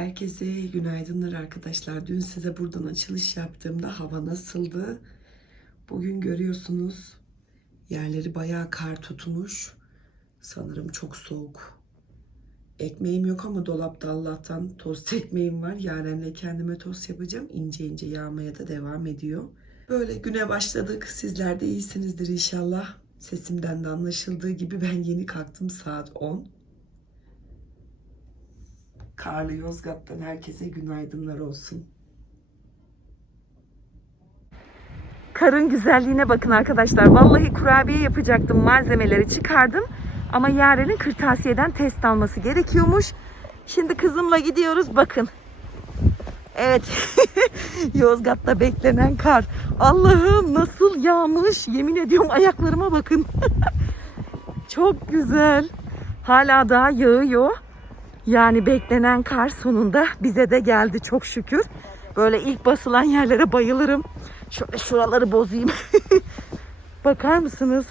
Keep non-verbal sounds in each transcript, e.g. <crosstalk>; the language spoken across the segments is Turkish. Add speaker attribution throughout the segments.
Speaker 1: Herkese günaydınlar arkadaşlar. Dün size buradan açılış yaptığımda hava nasıldı? Bugün görüyorsunuz yerleri bayağı kar tutmuş. Sanırım çok soğuk. Ekmeğim yok ama dolapta Allah'tan tost <laughs> ekmeğim var. Yarenle kendime tost yapacağım. İnce ince yağmaya da devam ediyor. Böyle güne başladık. Sizler de iyisinizdir inşallah. Sesimden de anlaşıldığı gibi ben yeni kalktım saat 10. Karlı Yozgat'tan herkese günaydınlar olsun.
Speaker 2: Karın güzelliğine bakın arkadaşlar. Vallahi kurabiye yapacaktım. Malzemeleri çıkardım. Ama Yaren'in kırtasiyeden test alması gerekiyormuş. Şimdi kızımla gidiyoruz. Bakın. Evet. <laughs> Yozgat'ta beklenen kar. Allah'ım nasıl yağmış. Yemin ediyorum ayaklarıma bakın. <laughs> Çok güzel. Hala daha yağıyor. Yani beklenen kar sonunda bize de geldi çok şükür. Böyle ilk basılan yerlere bayılırım. Şöyle şuraları bozayım. <laughs> Bakar mısınız?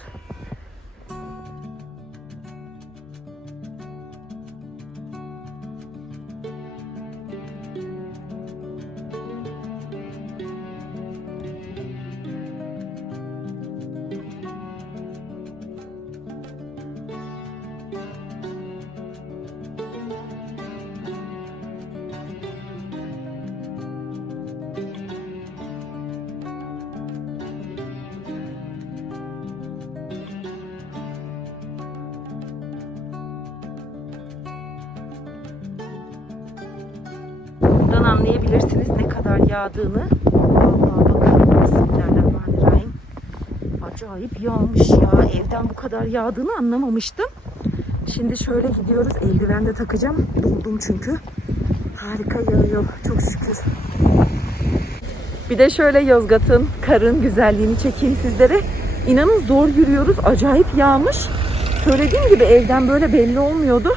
Speaker 2: Anlayabilirsiniz ne kadar yağdığını. Vallahi bakın. Bismillahirrahmanirrahim. Acayip yağmış ya. Evden bu kadar yağdığını anlamamıştım. Şimdi şöyle gidiyoruz. Eldiven de takacağım. Buldum çünkü. Harika yağıyor. Çok şükür. Bir de şöyle Yozgat'ın karın güzelliğini çekeyim sizlere. İnanın zor yürüyoruz. Acayip yağmış. Söylediğim gibi evden böyle belli olmuyordu.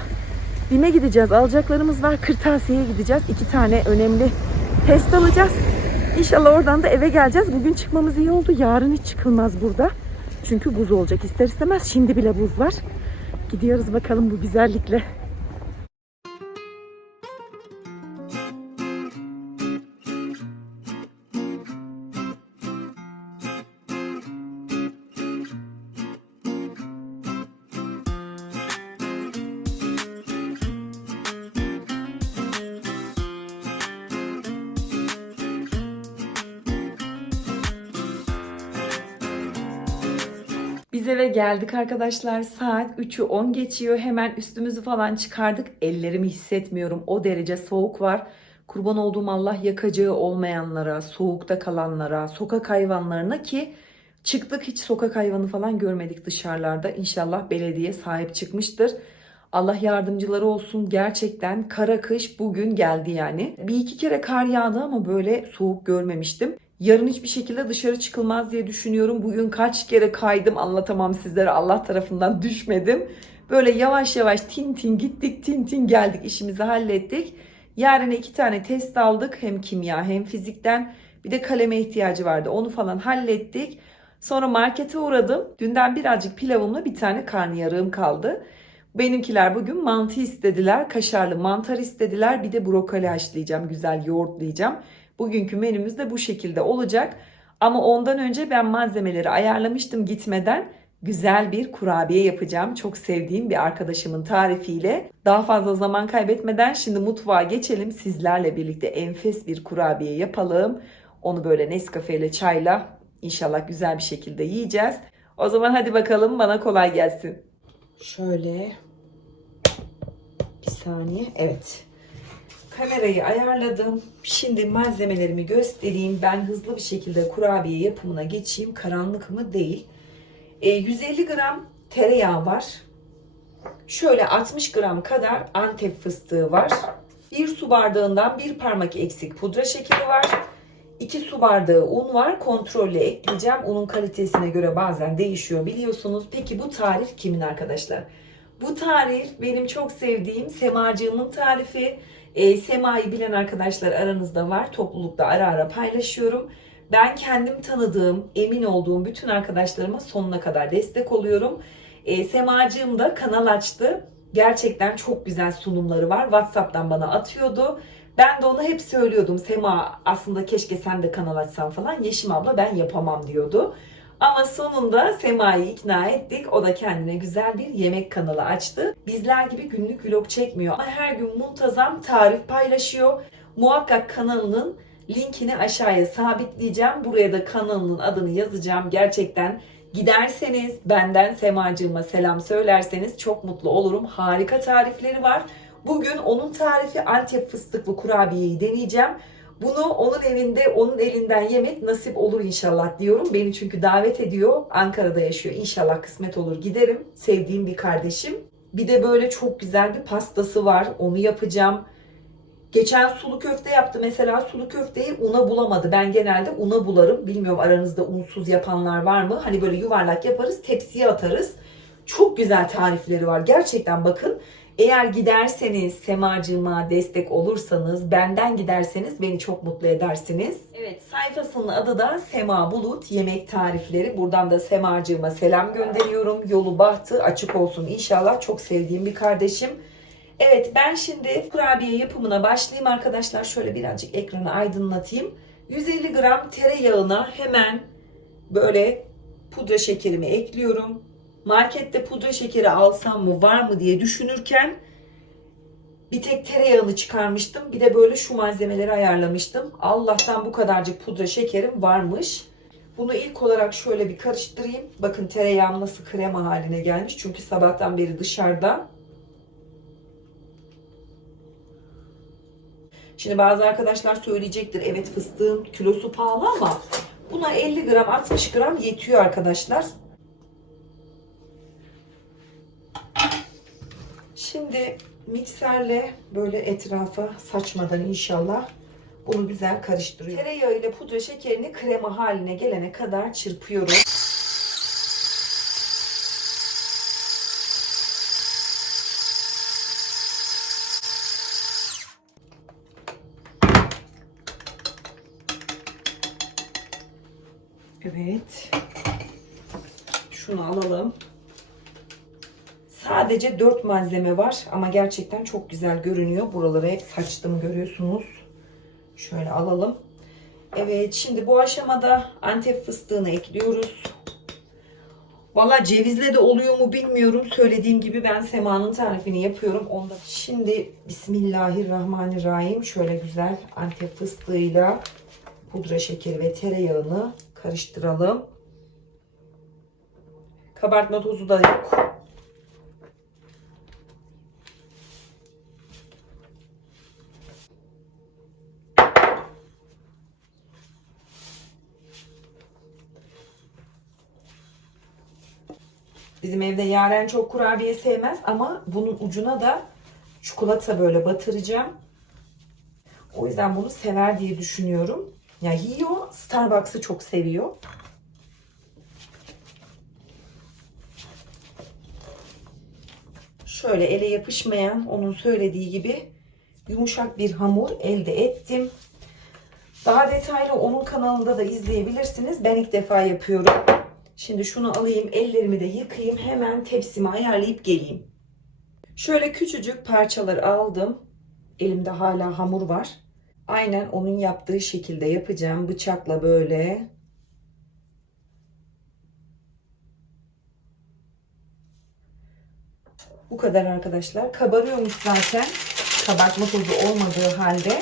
Speaker 2: Bime gideceğiz. Alacaklarımız var. Kırtasiye'ye gideceğiz. İki tane önemli test alacağız. İnşallah oradan da eve geleceğiz. Bugün çıkmamız iyi oldu. Yarın hiç çıkılmaz burada. Çünkü buz olacak ister istemez. Şimdi bile buz var. Gidiyoruz bakalım bu güzellikle. Biz eve geldik arkadaşlar. Saat 3'ü 10 geçiyor. Hemen üstümüzü falan çıkardık. Ellerimi hissetmiyorum. O derece soğuk var. Kurban olduğum Allah yakacağı olmayanlara, soğukta kalanlara, sokak hayvanlarına ki çıktık hiç sokak hayvanı falan görmedik dışarılarda. İnşallah belediye sahip çıkmıştır. Allah yardımcıları olsun. Gerçekten kara kış bugün geldi yani. Bir iki kere kar yağdı ama böyle soğuk görmemiştim. Yarın hiçbir şekilde dışarı çıkılmaz diye düşünüyorum. Bugün kaç kere kaydım anlatamam sizlere. Allah tarafından düşmedim. Böyle yavaş yavaş tin tin gittik, tin tin geldik, işimizi hallettik. Yarın iki tane test aldık. Hem kimya hem fizikten. Bir de kaleme ihtiyacı vardı. Onu falan hallettik. Sonra markete uğradım. Dünden birazcık pilavımla bir tane karnıyarığım kaldı. Benimkiler bugün mantı istediler. Kaşarlı mantar istediler. Bir de brokoli haşlayacağım. Güzel yoğurtlayacağım. Bugünkü menümüz de bu şekilde olacak. Ama ondan önce ben malzemeleri ayarlamıştım gitmeden. Güzel bir kurabiye yapacağım. Çok sevdiğim bir arkadaşımın tarifiyle. Daha fazla zaman kaybetmeden şimdi mutfağa geçelim. Sizlerle birlikte enfes bir kurabiye yapalım. Onu böyle Nescafe ile çayla inşallah güzel bir şekilde yiyeceğiz. O zaman hadi bakalım bana kolay gelsin.
Speaker 1: Şöyle bir saniye. Evet. Kamerayı ayarladım. Şimdi malzemelerimi göstereyim. Ben hızlı bir şekilde kurabiye yapımına geçeyim. Karanlık mı? Değil. E, 150 gram tereyağı var. Şöyle 60 gram kadar antep fıstığı var. Bir su bardağından bir parmak eksik pudra şekeri var. 2 su bardağı un var. Kontrolle ekleyeceğim. Unun kalitesine göre bazen değişiyor biliyorsunuz. Peki bu tarif kimin arkadaşlar? Bu tarif benim çok sevdiğim Semacığımın tarifi. E, Sema'yı bilen arkadaşlar aranızda var. Toplulukta ara ara paylaşıyorum. Ben kendim tanıdığım, emin olduğum bütün arkadaşlarıma sonuna kadar destek oluyorum. E, Semacığım da kanal açtı. Gerçekten çok güzel sunumları var. WhatsApp'tan bana atıyordu. Ben de ona hep söylüyordum. Sema aslında keşke sen de kanal açsan falan. Yeşim abla ben yapamam diyordu. Ama sonunda Sema'yı ikna ettik. O da kendine güzel bir yemek kanalı açtı. Bizler gibi günlük vlog çekmiyor ama her gün muntazam tarif paylaşıyor. Muhakkak kanalının linkini aşağıya sabitleyeceğim. Buraya da kanalının adını yazacağım. Gerçekten giderseniz benden Semacığıma selam söylerseniz çok mutlu olurum. Harika tarifleri var. Bugün onun tarifi Antep fıstıklı kurabiyeyi deneyeceğim. Bunu onun evinde, onun elinden yemek nasip olur inşallah diyorum. Beni çünkü davet ediyor. Ankara'da yaşıyor. İnşallah kısmet olur giderim. Sevdiğim bir kardeşim. Bir de böyle çok güzel bir pastası var. Onu yapacağım. Geçen sulu köfte yaptı mesela sulu köfteyi una bulamadı. Ben genelde una bularım. Bilmiyorum aranızda unsuz yapanlar var mı? Hani böyle yuvarlak yaparız, tepsiye atarız. Çok güzel tarifleri var. Gerçekten bakın. Eğer giderseniz Semacığıma destek olursanız, benden giderseniz beni çok mutlu edersiniz. Evet, sayfasının adı da Sema Bulut Yemek Tarifleri. Buradan da Semacığıma selam gönderiyorum. Yolu bahtı açık olsun inşallah. Çok sevdiğim bir kardeşim. Evet ben şimdi kurabiye yapımına başlayayım arkadaşlar. Şöyle birazcık ekranı aydınlatayım. 150 gram tereyağına hemen böyle pudra şekerimi ekliyorum. Markette pudra şekeri alsam mı var mı diye düşünürken bir tek tereyağını çıkarmıştım. Bir de böyle şu malzemeleri ayarlamıştım. Allah'tan bu kadarcık pudra şekerim varmış. Bunu ilk olarak şöyle bir karıştırayım. Bakın tereyağım nasıl krema haline gelmiş. Çünkü sabahtan beri dışarıda. Şimdi bazı arkadaşlar söyleyecektir evet fıstığın kilosu pahalı ama buna 50 gram 60 gram yetiyor arkadaşlar. Şimdi mikserle böyle etrafa saçmadan inşallah bunu güzel karıştırıyorum. Tereyağı ile pudra şekerini krema haline gelene kadar çırpıyorum. Evet. Şunu alalım. Sadece 4 malzeme var ama gerçekten çok güzel görünüyor. Buraları hep saçtım görüyorsunuz. Şöyle alalım. Evet şimdi bu aşamada antep fıstığını ekliyoruz. Valla cevizle de oluyor mu bilmiyorum. Söylediğim gibi ben Sema'nın tarifini yapıyorum. Onda şimdi Bismillahirrahmanirrahim. Şöyle güzel antep fıstığıyla pudra şekeri ve tereyağını karıştıralım. Kabartma tozu da yok. Bizim evde Yaren çok kurabiye sevmez ama bunun ucuna da çikolata böyle batıracağım. O yüzden bunu sever diye düşünüyorum. Ya yiyor, Starbucks'ı çok seviyor. Şöyle ele yapışmayan, onun söylediği gibi yumuşak bir hamur elde ettim. Daha detaylı onun kanalında da izleyebilirsiniz. Ben ilk defa yapıyorum. Şimdi şunu alayım, ellerimi de yıkayayım. Hemen tepsimi ayarlayıp geleyim. Şöyle küçücük parçalar aldım. Elimde hala hamur var. Aynen onun yaptığı şekilde yapacağım. Bıçakla böyle. Bu kadar arkadaşlar. Kabarıyormuş zaten. Kabartma tozu olmadığı halde.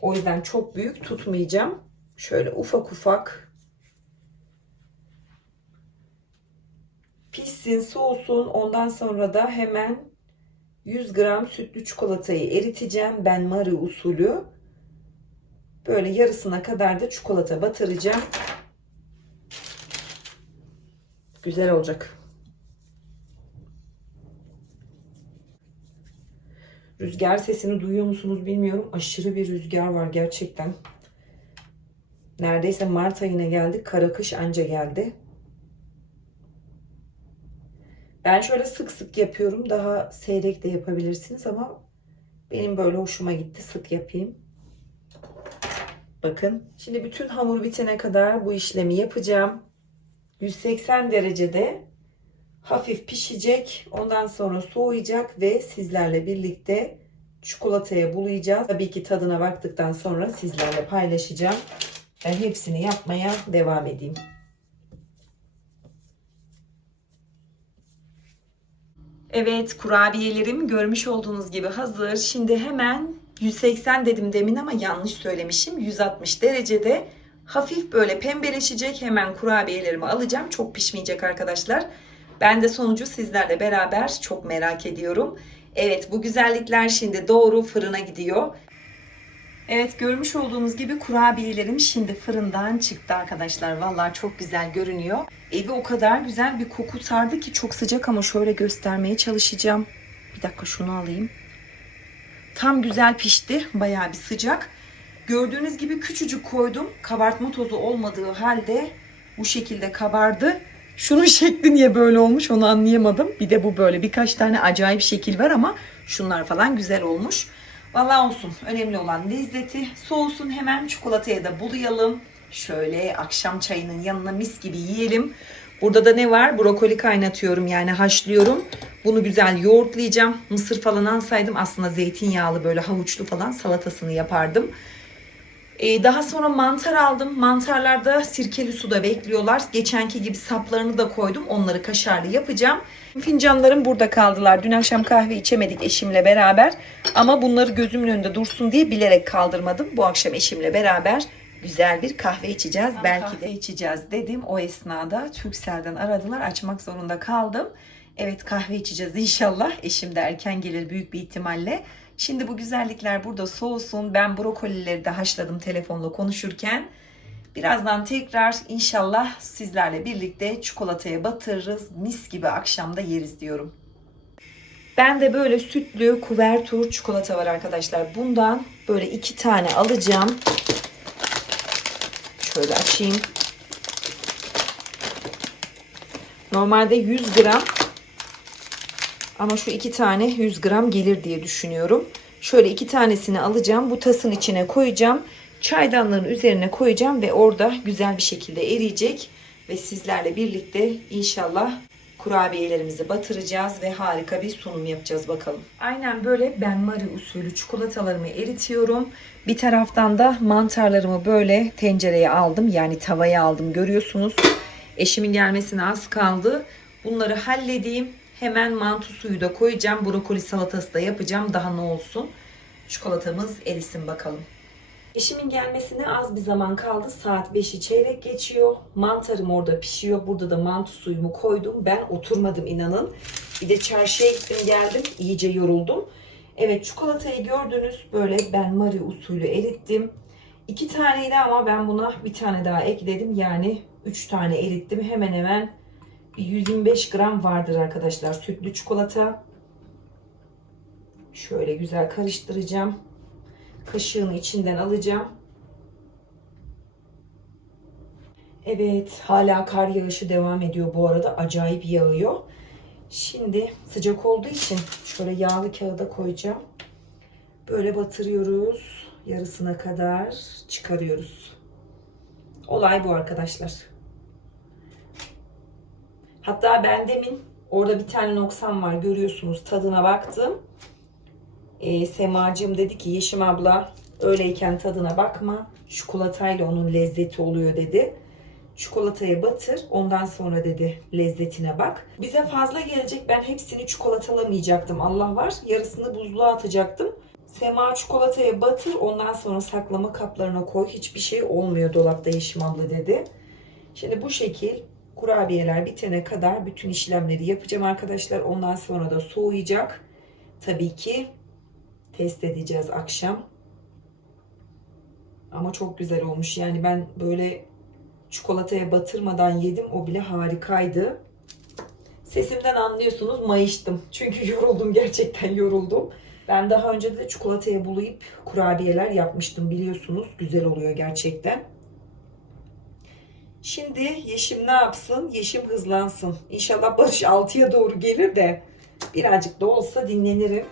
Speaker 1: O yüzden çok büyük tutmayacağım. Şöyle ufak ufak pişsin soğusun. Ondan sonra da hemen 100 gram sütlü çikolatayı eriteceğim ben Mari usulü. Böyle yarısına kadar da çikolata batıracağım. Güzel olacak. Rüzgar sesini duyuyor musunuz bilmiyorum. Aşırı bir rüzgar var gerçekten. Neredeyse Mart ayına geldik kara kış anca geldi Ben şöyle sık sık yapıyorum. Daha seyrek de yapabilirsiniz ama benim böyle hoşuma gitti. Sık yapayım. Bakın. Şimdi bütün hamur bitene kadar bu işlemi yapacağım. 180 derecede hafif pişecek. Ondan sonra soğuyacak ve sizlerle birlikte çikolataya bulayacağız. Tabii ki tadına baktıktan sonra sizlerle paylaşacağım. Ben hepsini yapmaya devam edeyim. Evet kurabiyelerim görmüş olduğunuz gibi hazır. Şimdi hemen 180 dedim demin ama yanlış söylemişim. 160 derecede hafif böyle pembeleşecek. Hemen kurabiyelerimi alacağım. Çok pişmeyecek arkadaşlar. Ben de sonucu sizlerle beraber çok merak ediyorum. Evet bu güzellikler şimdi doğru fırına gidiyor. Evet görmüş olduğunuz gibi kurabiyelerim şimdi fırından çıktı arkadaşlar. Vallahi çok güzel görünüyor. Evi o kadar güzel bir koku sardı ki çok sıcak ama şöyle göstermeye çalışacağım. Bir dakika şunu alayım. Tam güzel pişti. Bayağı bir sıcak. Gördüğünüz gibi küçücük koydum. Kabartma tozu olmadığı halde bu şekilde kabardı. Şunun <laughs> şekli niye böyle olmuş onu anlayamadım. Bir de bu böyle birkaç tane acayip şekil var ama şunlar falan güzel olmuş. Vallahi olsun. Önemli olan lezzeti. Soğusun hemen çikolataya da bulayalım. Şöyle akşam çayının yanına mis gibi yiyelim. Burada da ne var? Brokoli kaynatıyorum yani haşlıyorum. Bunu güzel yoğurtlayacağım. Mısır falan alsaydım aslında zeytinyağlı böyle havuçlu falan salatasını yapardım. Ee, daha sonra mantar aldım. Mantarlar da sirkeli suda bekliyorlar. Geçenki gibi saplarını da koydum. Onları kaşarlı yapacağım. Fincanlarım burada kaldılar. Dün akşam kahve içemedik eşimle beraber. Ama bunları gözümün önünde dursun diye bilerek kaldırmadım. Bu akşam eşimle beraber güzel bir kahve içeceğiz. Belki de içeceğiz dedim. O esnada Türkcell'den aradılar. Açmak zorunda kaldım. Evet kahve içeceğiz inşallah. Eşim de erken gelir büyük bir ihtimalle. Şimdi bu güzellikler burada soğusun. Ben brokolileri de haşladım telefonla konuşurken. Birazdan tekrar inşallah sizlerle birlikte çikolataya batırırız. Mis gibi akşamda yeriz diyorum. Ben de böyle sütlü kuvertur çikolata var arkadaşlar. Bundan böyle iki tane alacağım. Şöyle açayım. Normalde 100 gram ama şu iki tane 100 gram gelir diye düşünüyorum. Şöyle iki tanesini alacağım. Bu tasın içine koyacağım. Çaydanlığın üzerine koyacağım ve orada güzel bir şekilde eriyecek. Ve sizlerle birlikte inşallah kurabiyelerimizi batıracağız ve harika bir sunum yapacağız bakalım. Aynen böyle ben Marie usulü çikolatalarımı eritiyorum. Bir taraftan da mantarlarımı böyle tencereye aldım. Yani tavaya aldım görüyorsunuz. Eşimin gelmesine az kaldı. Bunları halledeyim. Hemen mantı suyu da koyacağım. Brokoli salatası da yapacağım. Daha ne olsun. Çikolatamız erisin bakalım. Eşimin gelmesine az bir zaman kaldı. Saat 5'i çeyrek geçiyor. Mantarım orada pişiyor. Burada da mantı suyumu koydum. Ben oturmadım inanın. Bir de çarşıya gittim geldim. İyice yoruldum. Evet çikolatayı gördünüz. Böyle ben Marie usulü erittim. İki taneydi ama ben buna bir tane daha ekledim. Yani üç tane erittim. Hemen hemen 125 gram vardır arkadaşlar sütlü çikolata. Şöyle güzel karıştıracağım. Kaşığını içinden alacağım. Evet hala kar yağışı devam ediyor bu arada. Acayip yağıyor. Şimdi sıcak olduğu için şöyle yağlı kağıda koyacağım. Böyle batırıyoruz. Yarısına kadar çıkarıyoruz. Olay bu arkadaşlar. Hatta ben demin orada bir tane noksan var görüyorsunuz tadına baktım. Ee, Semacığım dedi ki Yeşim abla öyleyken tadına bakma. Çikolatayla onun lezzeti oluyor dedi. Çikolataya batır ondan sonra dedi lezzetine bak. Bize fazla gelecek ben hepsini çikolatalamayacaktım Allah var. Yarısını buzluğa atacaktım. Sema çikolataya batır ondan sonra saklama kaplarına koy. Hiçbir şey olmuyor dolapta Yeşim abla dedi. Şimdi bu şekil kurabiyeler bitene kadar bütün işlemleri yapacağım arkadaşlar. Ondan sonra da soğuyacak. Tabii ki test edeceğiz akşam. Ama çok güzel olmuş. Yani ben böyle çikolataya batırmadan yedim. O bile harikaydı. Sesimden anlıyorsunuz mayıştım. Çünkü <laughs> yoruldum gerçekten yoruldum. Ben daha önce de çikolataya bulayıp kurabiyeler yapmıştım biliyorsunuz. Güzel oluyor gerçekten. Şimdi Yeşim ne yapsın? Yeşim hızlansın. İnşallah Barış 6'ya doğru gelir de birazcık da olsa dinlenirim.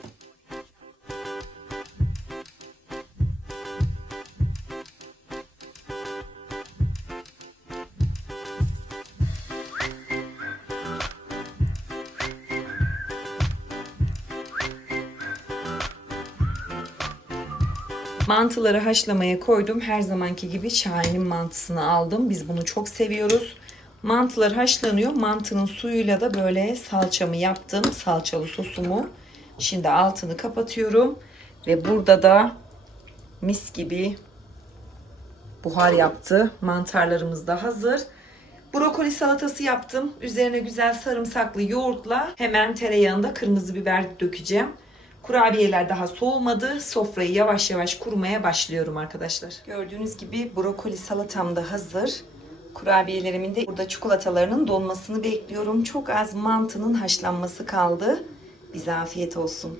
Speaker 2: Mantıları haşlamaya koydum. Her zamanki gibi Şahin'in mantısını aldım. Biz bunu çok seviyoruz. Mantılar haşlanıyor. Mantının suyuyla da böyle salçamı yaptım. Salçalı sosumu. Şimdi altını kapatıyorum. Ve burada da mis gibi buhar yaptı. Mantarlarımız da hazır. Brokoli salatası yaptım. Üzerine güzel sarımsaklı yoğurtla hemen tereyağında kırmızı biber dökeceğim. Kurabiyeler daha soğumadı. Sofrayı yavaş yavaş kurmaya başlıyorum arkadaşlar. Gördüğünüz gibi brokoli salatam da hazır. Kurabiyelerimin de burada çikolatalarının donmasını bekliyorum. Çok az mantının haşlanması kaldı. Bize afiyet olsun.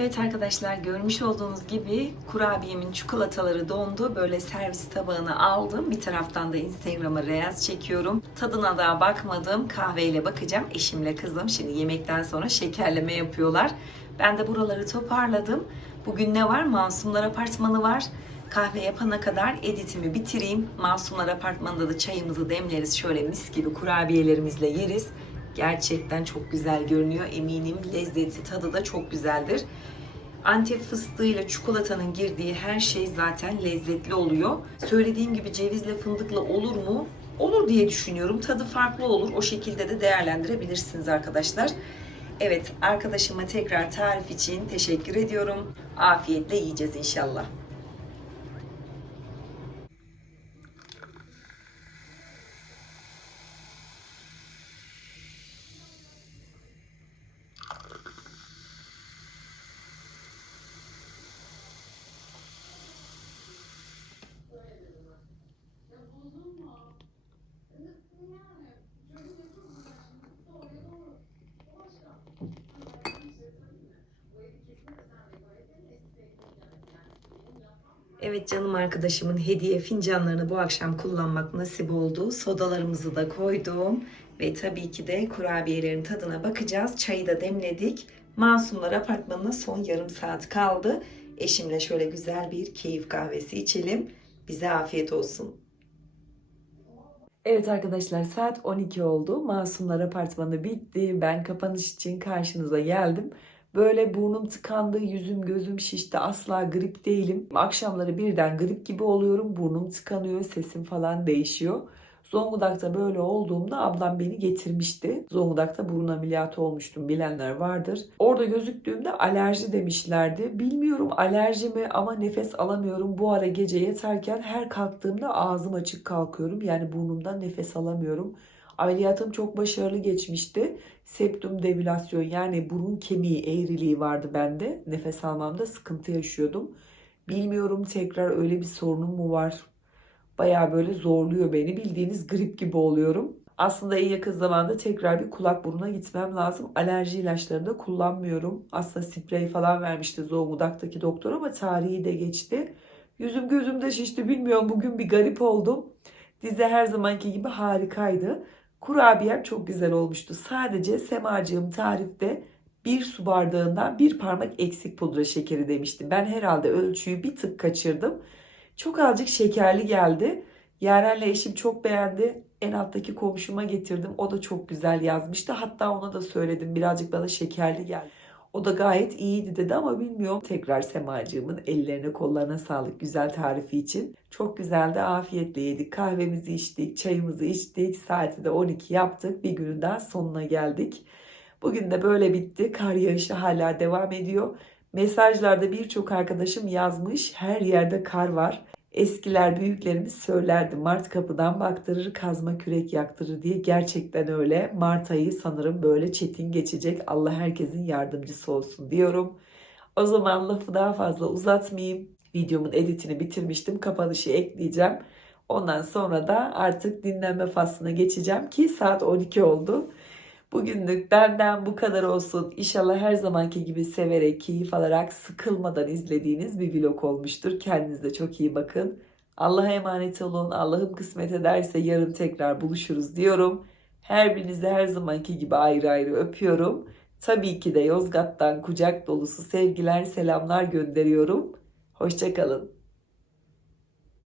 Speaker 2: Evet arkadaşlar görmüş olduğunuz gibi kurabiyemin çikolataları dondu. Böyle servis tabağına aldım. Bir taraftan da Instagram'a reels çekiyorum. Tadına daha bakmadım. Kahveyle bakacağım. Eşimle kızım şimdi yemekten sonra şekerleme yapıyorlar. Ben de buraları toparladım. Bugün ne var? Masumlar Apartmanı var. Kahve yapana kadar editimi bitireyim. Masumlar Apartmanı'nda da çayımızı demleriz. Şöyle mis gibi kurabiyelerimizle yeriz. Gerçekten çok güzel görünüyor. Eminim lezzeti, tadı da çok güzeldir. Antep fıstığıyla çikolatanın girdiği her şey zaten lezzetli oluyor. Söylediğim gibi cevizle fındıkla olur mu? Olur diye düşünüyorum. Tadı farklı olur. O şekilde de değerlendirebilirsiniz arkadaşlar. Evet, arkadaşıma tekrar tarif için teşekkür ediyorum. Afiyetle yiyeceğiz inşallah. Evet canım arkadaşımın hediye fincanlarını bu akşam kullanmak nasip oldu. Sodalarımızı da koydum. Ve tabii ki de kurabiyelerin tadına bakacağız. Çayı da demledik. Masumlar apartmanına son yarım saat kaldı. Eşimle şöyle güzel bir keyif kahvesi içelim. Bize afiyet olsun. Evet arkadaşlar saat 12 oldu. Masumlar Apartmanı bitti. Ben kapanış için karşınıza geldim. Böyle burnum tıkandı, yüzüm gözüm şişti. Asla grip değilim. Akşamları birden grip gibi oluyorum. Burnum tıkanıyor, sesim falan değişiyor. Zonguldak'ta böyle olduğumda ablam beni getirmişti. Zonguldak'ta burun ameliyatı olmuştum bilenler vardır. Orada gözüktüğümde alerji demişlerdi. Bilmiyorum alerji mi ama nefes alamıyorum. Bu ara gece yatarken her kalktığımda ağzım açık kalkıyorum. Yani burnumdan nefes alamıyorum. Ameliyatım çok başarılı geçmişti. Septum devilasyon yani burun kemiği eğriliği vardı bende. Nefes almamda sıkıntı yaşıyordum. Bilmiyorum tekrar öyle bir sorunum mu var? Bayağı böyle zorluyor beni. Bildiğiniz grip gibi oluyorum. Aslında en yakın zamanda tekrar bir kulak buruna gitmem lazım. Alerji ilaçlarını da kullanmıyorum. Aslında sprey falan vermişti Zonguldak'taki doktor ama tarihi de geçti. Yüzüm gözüm de şişti bilmiyorum. Bugün bir garip oldum. Dizi her zamanki gibi harikaydı. Kurabiyem çok güzel olmuştu. Sadece semacığım tarifte bir su bardağından bir parmak eksik pudra şekeri demişti. Ben herhalde ölçüyü bir tık kaçırdım. Çok azıcık şekerli geldi. Yaren'le eşim çok beğendi. En alttaki komşuma getirdim. O da çok güzel yazmıştı. Hatta ona da söyledim birazcık bana şekerli geldi. O da gayet iyiydi dedi ama bilmiyorum. Tekrar Semacığımın ellerine kollarına sağlık güzel tarifi için. Çok güzeldi afiyetle yedik. Kahvemizi içtik, çayımızı içtik. Saati de 12 yaptık. Bir günün daha sonuna geldik. Bugün de böyle bitti. Kar yağışı hala devam ediyor. Mesajlarda birçok arkadaşım yazmış. Her yerde kar var. Eskiler büyüklerimiz söylerdi Mart kapıdan baktırır kazma kürek yaktırır diye gerçekten öyle. Mart ayı sanırım böyle çetin geçecek. Allah herkesin yardımcısı olsun diyorum. O zaman lafı daha fazla uzatmayayım. Videomun editini bitirmiştim. Kapanışı ekleyeceğim. Ondan sonra da artık dinlenme faslına geçeceğim ki saat 12 oldu. Bugünlük benden bu kadar olsun. İnşallah her zamanki gibi severek, keyif alarak, sıkılmadan izlediğiniz bir vlog olmuştur. Kendinize çok iyi bakın. Allah'a emanet olun. Allah'ım kısmet ederse yarın tekrar buluşuruz diyorum. Her birinizi her zamanki gibi ayrı ayrı öpüyorum. Tabii ki de Yozgat'tan kucak dolusu sevgiler, selamlar gönderiyorum. Hoşçakalın.